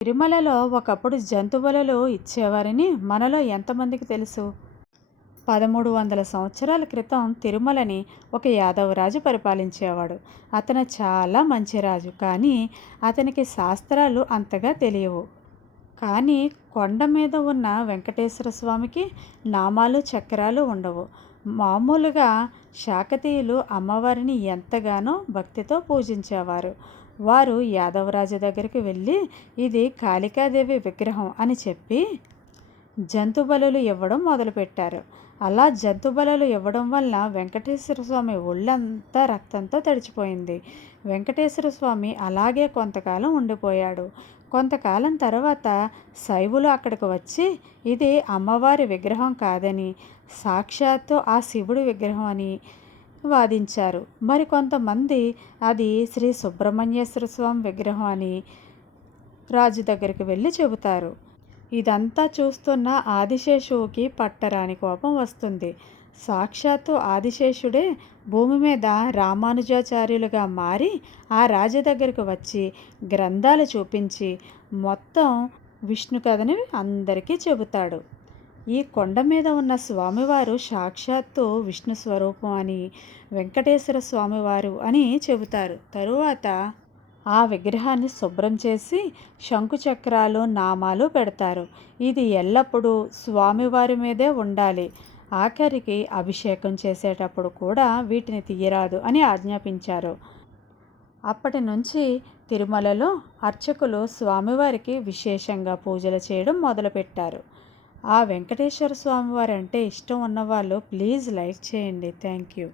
తిరుమలలో ఒకప్పుడు జంతువులలు ఇచ్చేవారని మనలో ఎంతమందికి తెలుసు? పదమూడు వందల సంవత్సరాల క్రితం తిరుమలని ఒక యాదవరాజు పరిపాలించేవాడు. అతను చాలా మంచి రాజు కానీ అతనికి శాస్త్రాలు అంతగా తెలియవు. కానీ కొండ మీద ఉన్న వెంకటేశ్వర స్వామికి నామాలు చక్రాలు ఉండవు. మామూలుగా శాకతీయులు అమ్మవారిని ఎంతగానో భక్తితో పూజించేవారు. వారు యాదవరాజు దగ్గరికి వెళ్ళి ఇది కాళికాదేవి విగ్రహం అని చెప్పి జంతు బలులు ఇవ్వడం మొదలుపెట్టారు. అలా జంతు బలులు ఇవ్వడం వల్ల వెంకటేశ్వర స్వామి ఒళ్ళంతా రక్తంతో తడిచిపోయింది. వెంకటేశ్వర స్వామి అలాగే కొంతకాలం ఉండిపోయాడు. కొంతకాలం తర్వాత శైవులు అక్కడికి వచ్చి ఇది అమ్మవారి విగ్రహం కాదని సాక్షాత్తు ఆ శివుడి విగ్రహం అని వాదించారు. మరి కొంతమంది అది శ్రీ సుబ్రహ్మణ్యేశ్వర స్వామి విగ్రహం అని రాజు దగ్గరికి వెళ్ళి చెబుతారు. ఇదంతా చూస్తున్న ఆదిశేషువుకి పట్టరాని కోపం వస్తుంది. సాక్షాత్తు ఆదిశేషుడే భూమి మీద రామానుజాచార్యులుగా మారి ఆ రాజు దగ్గరకు వచ్చి గ్రంథాలు చూపించి మొత్తం విష్ణు కథని అందరికీ చెబుతాడు. ఈ కొండ మీద ఉన్న స్వామివారు సాక్షాత్తు విష్ణు స్వరూపం అని వెంకటేశ్వర స్వామివారు అని చెబుతారు. తరువాత ఆ విగ్రహాన్ని శుభ్రం చేసి శంకుచక్రాలు నామాలు పెడతారు. ఇది ఎల్లప్పుడూ స్వామివారి మీదే ఉండాలి. ఆఖరికి అభిషేకం చేసేటప్పుడు కూడా వీటిని తీయరాదు అని ఆజ్ఞాపించారు. అప్పటి నుంచి తిరుమలలో అర్చకులు స్వామివారికి విశేషంగా పూజలు చేయడం మొదలుపెట్టారు. ఆ వెంకటేశ్వర స్వామివారు అంటే ఇష్టం ఉన్నవాళ్ళు ప్లీజ్ లైక్ చేయండి. Thank you.